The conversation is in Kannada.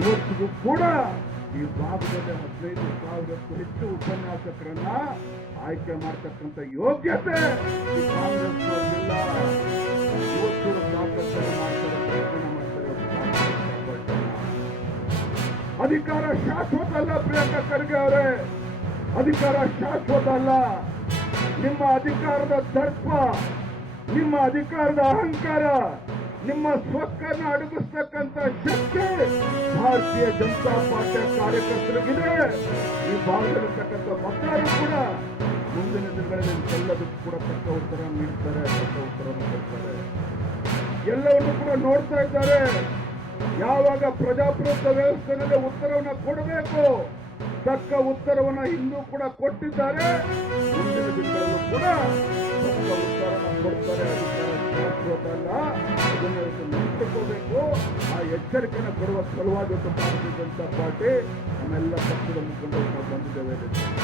ಇವತ್ತಿಗೂ ಕೂಡ ಈ ಭಾಗದಲ್ಲಿ 15,000ಕ್ಕೂ ಹೆಚ್ಚು ಉಪನ್ಯಾಸಕರನ್ನ ಆಯ್ಕೆ ಮಾಡ್ತಕ್ಕಂಥ ಯೋಗ್ಯತೆ ಈ ಕಾಂಗ್ರೆಸ್ನವರಿಗಿಲ್ಲ. ಇವತ್ತು ಸಾಕಷ್ಟು ಮಾಡ್ತಾರೆ, ಪ್ರಯತ್ನ ಮಾಡ್ತಾರೆ. ಅಧಿಕಾರ ಶಾಶ್ವತ ಅಲ್ಲ ಪ್ರಿಯಾಂಕಾ ಖರ್ಗೆ ಅವರೇ, ಅಧಿಕಾರ ಶಾಶ್ವತ ಅಲ್ಲ. ನಿಮ್ಮ ಅಧಿಕಾರದ ದರ್ಪ, ನಿಮ್ಮ ಅಧಿಕಾರದ ಅಹಂಕಾರ, ನಿಮ್ಮ ಸ್ವಕ್ಕನ್ನು ಅಡಗಿಸ್ತಕ್ಕಂಥ ಶಕ್ತಿ ಭಾರತೀಯ ಜನತಾ ಪಾರ್ಟಿಯ ಕಾರ್ಯಕರ್ತರಿಗಿದೆ. ಈ ಭಾಗದಲ್ಲಿರ್ತಕ್ಕಂಥ ಮತದಾರರು ಕೂಡ ಮುಂದಿನ ದಿನಗಳಲ್ಲಿ ಎಲ್ಲದಕ್ಕೂ ಕೂಡ ತಕ್ಕ ಉತ್ತರ ನೀಡ್ತಾರೆ, ತಕ್ಕ ಉತ್ತರವನ್ನು ಕೊಡ್ತಾರೆ. ಎಲ್ಲವನ್ನು ಕೂಡ ನೋಡ್ತಾ ಇದ್ದಾರೆ. ಯಾವಾಗ ಪ್ರಜಾಪ್ರಭುತ್ವ ವ್ಯವಸ್ಥೆಯಲ್ಲಿ ಉತ್ತರವನ್ನು ಕೊಡಬೇಕು, ತಕ್ಕ ಉತ್ತರವನ್ನು ಹಿಂದೂ ಕೂಡ ಕೊಟ್ಟಿದ್ದಾರೆ. ಮುಂದಿನ ದಿನಗಳಲ್ಲೂ ಕೂಡ ತಕ್ಕ ಉತ್ತರವನ್ನು ಕೊಡ್ತಾರೆ. ಅಧಿಕಾರ ಶಾಶ್ವತ ಅಲ್ಲ, ಅದನ್ನು ನಿಂತುಕೋಬೇಕು. ಆ ಎಚ್ಚರಿಕೆಯನ್ನು ಕೊಡುವ ಸಲುವಾಗಿ ಭಾರತೀಯ ಜನತಾ ಪಾರ್ಟಿ ನಮ್ಮೆಲ್ಲ ಪಕ್ಷದ ಮುಖಂಡರು ಬಂದಿದ್ದೇವೆ.